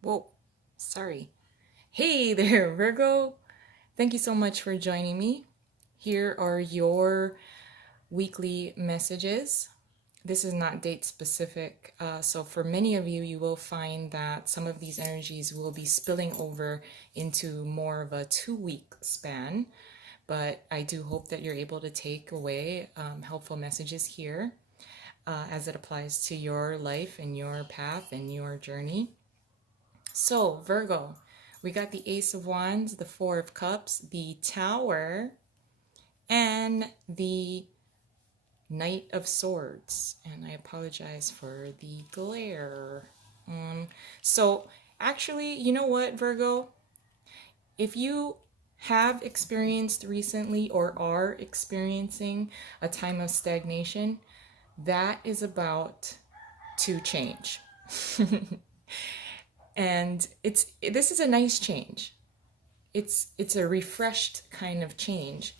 Whoa, sorry. Hey there, Virgo. Thank you so much for joining me. Here are your weekly messages. This is not date specific, so for many of you, you will find that some of these energies will be spilling over into more of a 2 week span. But I do hope that you're able to take away helpful messages here as it applies to your life and your path and your journey. So, Virgo, we got the Ace of Wands, the Four of Cups, the Tower, and the Knight of Swords. And I apologize for the glare. So, actually, you know what, Virgo? If you have experienced recently or are experiencing a time of stagnation, that is about to change. And this is a nice change. It's a refreshed kind of change.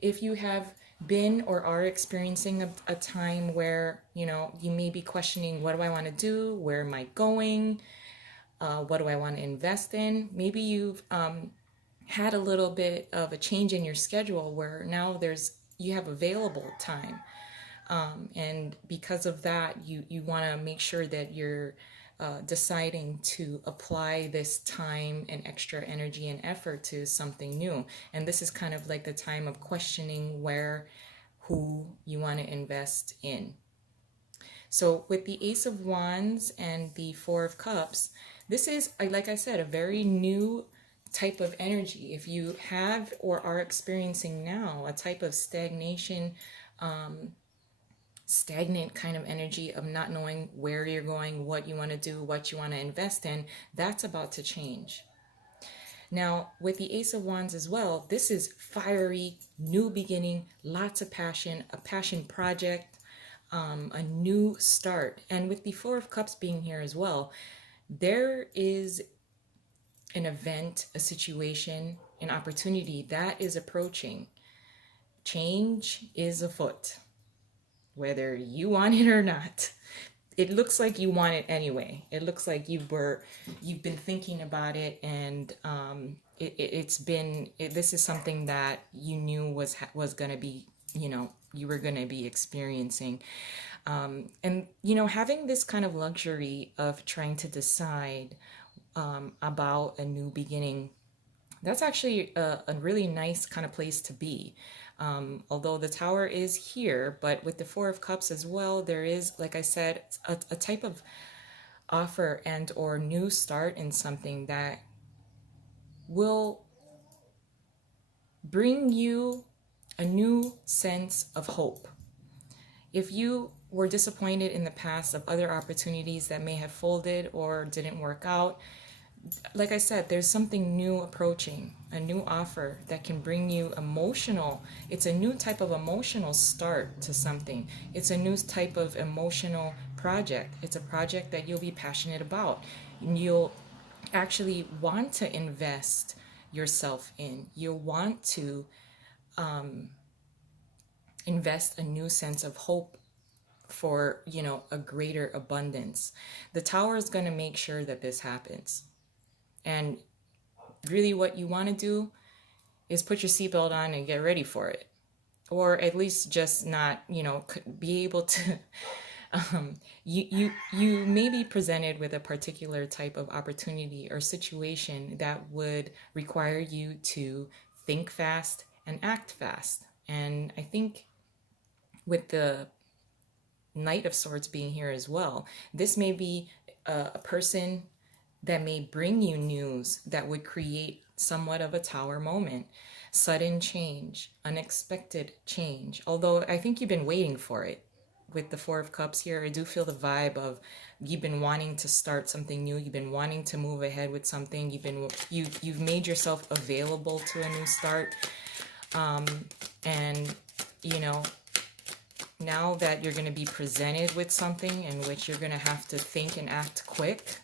If you have been or are experiencing a time where you may be questioning, what do I want to do, where am I going, what do I want to invest in, maybe you've had a little bit of a change in your schedule where now you have available time, and because of that you want to make sure that you're deciding to apply this time and extra energy and effort to something new. And this is kind of like the time of questioning who you want to invest in. So with the Ace of Wands and the Four of Cups, this is, like I said, a very new type of energy. If you have or are experiencing now a type of stagnant kind of energy of not knowing where you're going, what you want to do, what you want to invest in, that's about to change. Now, with the Ace of Wands as well, this is fiery, new beginning, lots of passion, a passion project, a new start. And with the Four of Cups being here as well, there is an event, a situation, an opportunity that is approaching. Change is afoot, whether you want it or not. It looks like you want it anyway. It looks like you've been thinking about it, and this is something that you knew was going to be, you were going to be experiencing. And having this kind of luxury of trying to decide about a new beginning, that's actually a really nice kind of place to be. Although the Tower is here, but with the Four of Cups as well, there is, like I said, a type of offer and or new start in something that will bring you a new sense of hope. If you were disappointed in the past of other opportunities that may have folded or didn't work out, like I said, there's something new approaching, a new offer that can bring you it's a new type of emotional start to something. It's a new type of emotional project. It's a project that you'll be passionate about. And you'll actually want to invest yourself in. You'll want to invest a new sense of hope for, a greater abundance. The Tower is going to make sure that this happens. And really what you want to do is put your seatbelt on and get ready for it. Or at least just not, be able to, you may be presented with a particular type of opportunity or situation that would require you to think fast and act fast. And I think with the Knight of Swords being here as well, this may be a person that may bring you news that would create somewhat of a Tower moment. Sudden change, unexpected change. Although I think you've been waiting for it. With the Four of Cups here, I do feel the vibe of you've been wanting to start something new. You've been wanting to move ahead with something. You've made yourself available to a new start. And now that you're going to be presented with something in which you're going to have to think and act quick.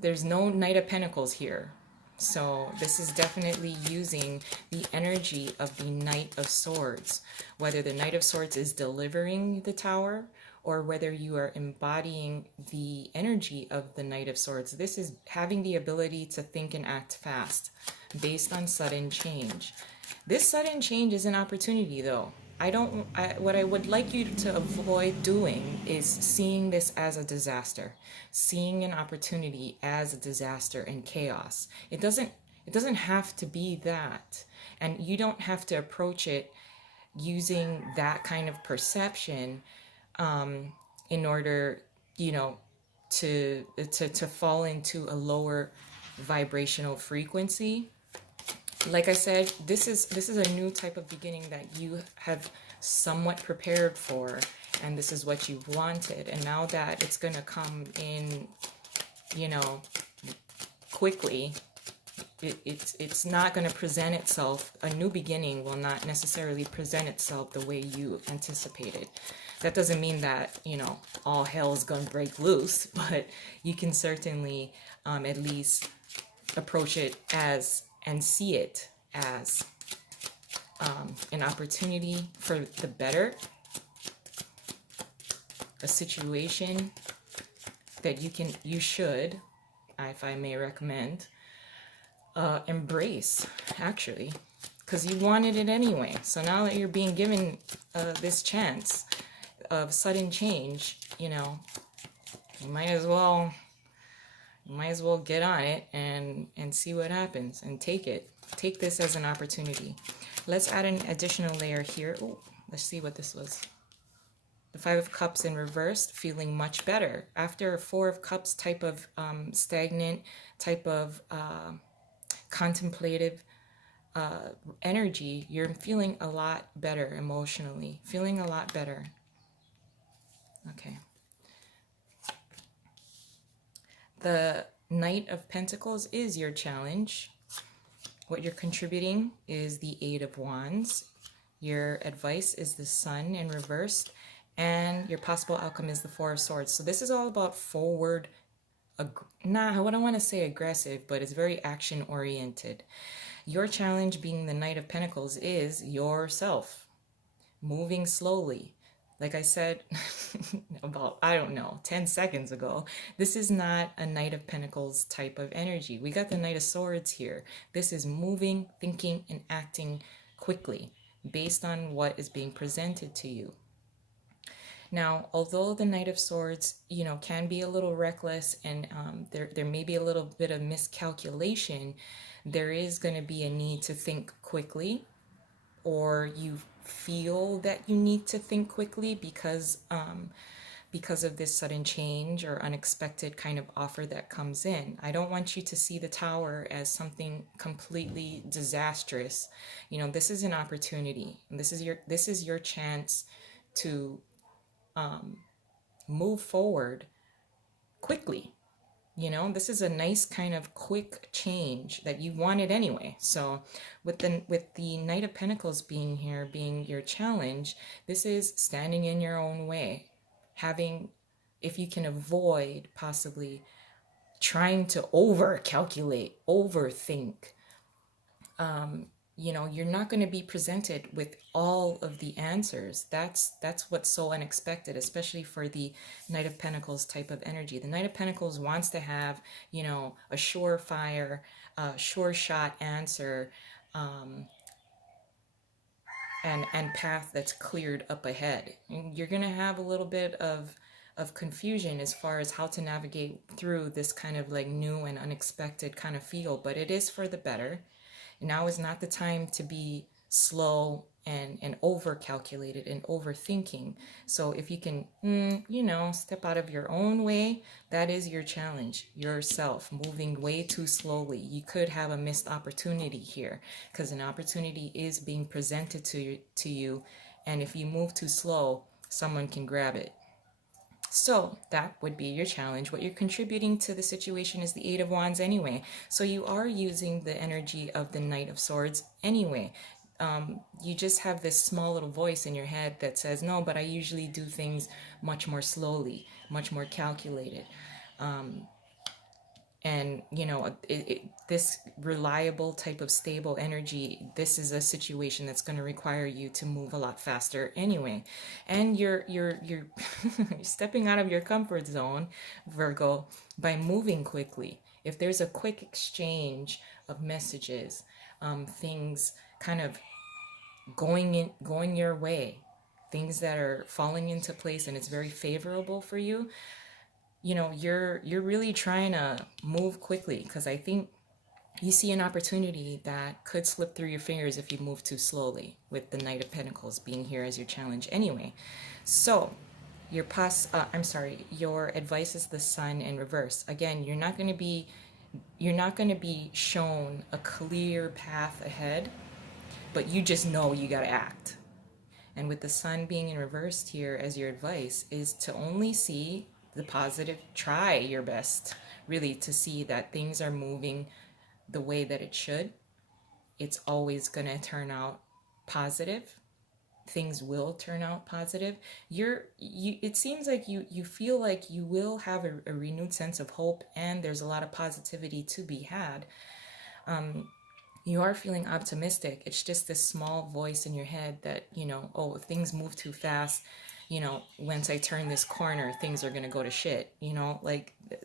There's no Knight of Pentacles here. So this is definitely using the energy of the Knight of Swords. Whether the Knight of Swords is delivering the Tower or whether you are embodying the energy of the Knight of Swords. This is having the ability to think and act fast based on sudden change. This sudden change is an opportunity, though. What I would like you to avoid doing is seeing this as a disaster, seeing an opportunity as a disaster and chaos. It doesn't have to be that. And you don't have to approach it using that kind of perception in order, to fall into a lower vibrational frequency. Like I said, this is a new type of beginning that you have somewhat prepared for, and this is what you wanted. And now that it's going to come in, quickly, it's not going to present itself. A new beginning will not necessarily present itself the way you anticipated. That doesn't mean that, all hell is going to break loose, but you can certainly at least approach it as and see it as an opportunity for the better, a situation that you should, if I may recommend, embrace, actually, because you wanted it anyway. So now that you're being given this chance of sudden change, you might as well get on it and see what happens and take this as an opportunity. Let's add an additional layer here. Oh, let's see what this was. The Five of Cups in reverse, feeling much better after a Four of Cups type of stagnant type of contemplative energy. You're feeling a lot better emotionally, feeling a lot better. Okay. The Knight of Pentacles is your challenge. What you're contributing is the Eight of Wands. Your advice is the Sun in reverse. And your possible outcome is the Four of Swords. So this is all about forward, I don't want to say aggressive, but it's very action oriented. Your challenge, being the Knight of Pentacles, is yourself. Moving slowly. Like I said about, 10 seconds ago, this is not a Knight of Pentacles type of energy. We got the Knight of Swords here. This is moving, thinking, and acting quickly based on what is being presented to you. Now, although the Knight of Swords, can be a little reckless and there may be a little bit of miscalculation, there is going to be a need to think quickly, or you feel that you need to think quickly because of this sudden change or unexpected kind of offer that comes in. I don't want you to see the Tower as something completely disastrous. This is an opportunity. This is your chance to move forward quickly. This is a nice kind of quick change that you wanted anyway. So with the Knight of Pentacles being here, being your challenge, this is standing in your own way. If you can avoid possibly trying to overcalculate, overthink, you're not going to be presented with all of the answers. That's what's so unexpected, especially for the Knight of Pentacles type of energy. The Knight of Pentacles wants to have, a surefire, sure shot answer, and path that's cleared up ahead. And you're going to have a little bit of confusion as far as how to navigate through this kind of like new and unexpected kind of feel, but it is for the better. Now is not the time to be slow and over calculated and overthinking. So if you can, step out of your own way, that is your challenge. Yourself moving way too slowly. You could have a missed opportunity here because an opportunity is being presented to you. And if you move too slow, someone can grab it. So that would be your challenge. What you're contributing to the situation is the Eight of Wands anyway. So you are using the energy of the Knight of Swords anyway. You just have this small little voice in your head that says, no, but I usually do things much more slowly, much more calculated. And this reliable type of stable energy, this is a situation that's going to require you to move a lot faster anyway. And you're stepping out of your comfort zone, Virgo, by moving quickly. If there's a quick exchange of messages, things kind of going your way, things that are falling into place and it's very favorable for you, you're really trying to move quickly, because I think you see an opportunity that could slip through your fingers if you move too slowly, with the Knight of Pentacles being here as your challenge anyway. So your advice is the Sun in reverse. Again, you're not going to be shown a clear path ahead, but you just know you got to act. And with the Sun being in reversed here as your advice is to only see the positive. Try your best really to see that things are moving the way that it should. It's always going to turn out positive. Things will turn out positive. It seems like you feel like you will have a renewed sense of hope, and there's a lot of positivity to be had. You are feeling optimistic. It's just this small voice in your head that, oh, if things move too fast, once I turn this corner, things are going to go to shit,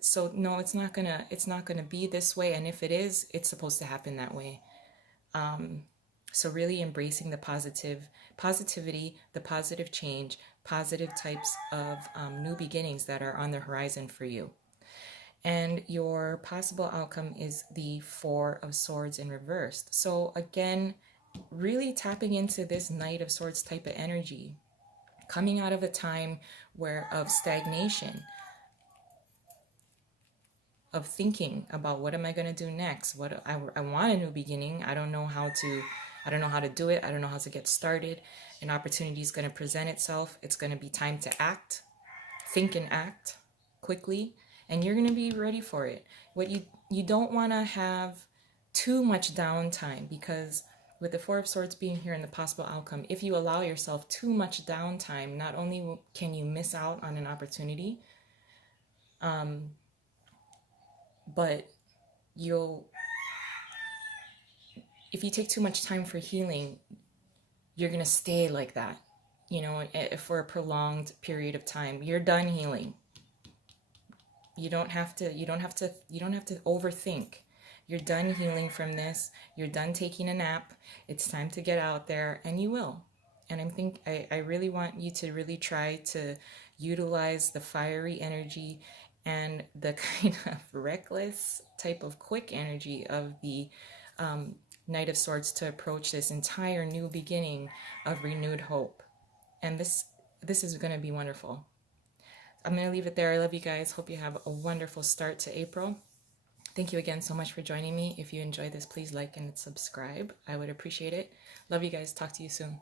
so no, it's not going to be this way. And if it is, it's supposed to happen that way. So really embracing the positivity, the positive change, positive types of new beginnings that are on the horizon for you. And your possible outcome is the Four of Swords in reversed. So again, really tapping into this Knight of Swords type of energy, coming out of a time of stagnation, of thinking about what am I going to do next? What I want a new beginning. I don't know how to do it. I don't know how to get started. An opportunity is going to present itself. It's going to be time to act, think and act quickly. And you're going to be ready for it. What you don't want to have too much downtime, because with the Four of Swords being here and the possible outcome, if you allow yourself too much downtime, not only can you miss out on an opportunity, but if you take too much time for healing, you're going to stay like that, for a prolonged period of time. You're done healing. You don't have to overthink. You're done healing from this. You're done taking a nap. It's time to get out there, and you will. And I really want you to really try to utilize the fiery energy and the kind of reckless type of quick energy of the Knight of Swords to approach this entire new beginning of renewed hope. And this is going to be wonderful. I'm going to leave it there. I love you guys. Hope you have a wonderful start to April. Thank you again so much for joining me. If you enjoyed this, please like and subscribe. I would appreciate it. Love you guys. Talk to you soon.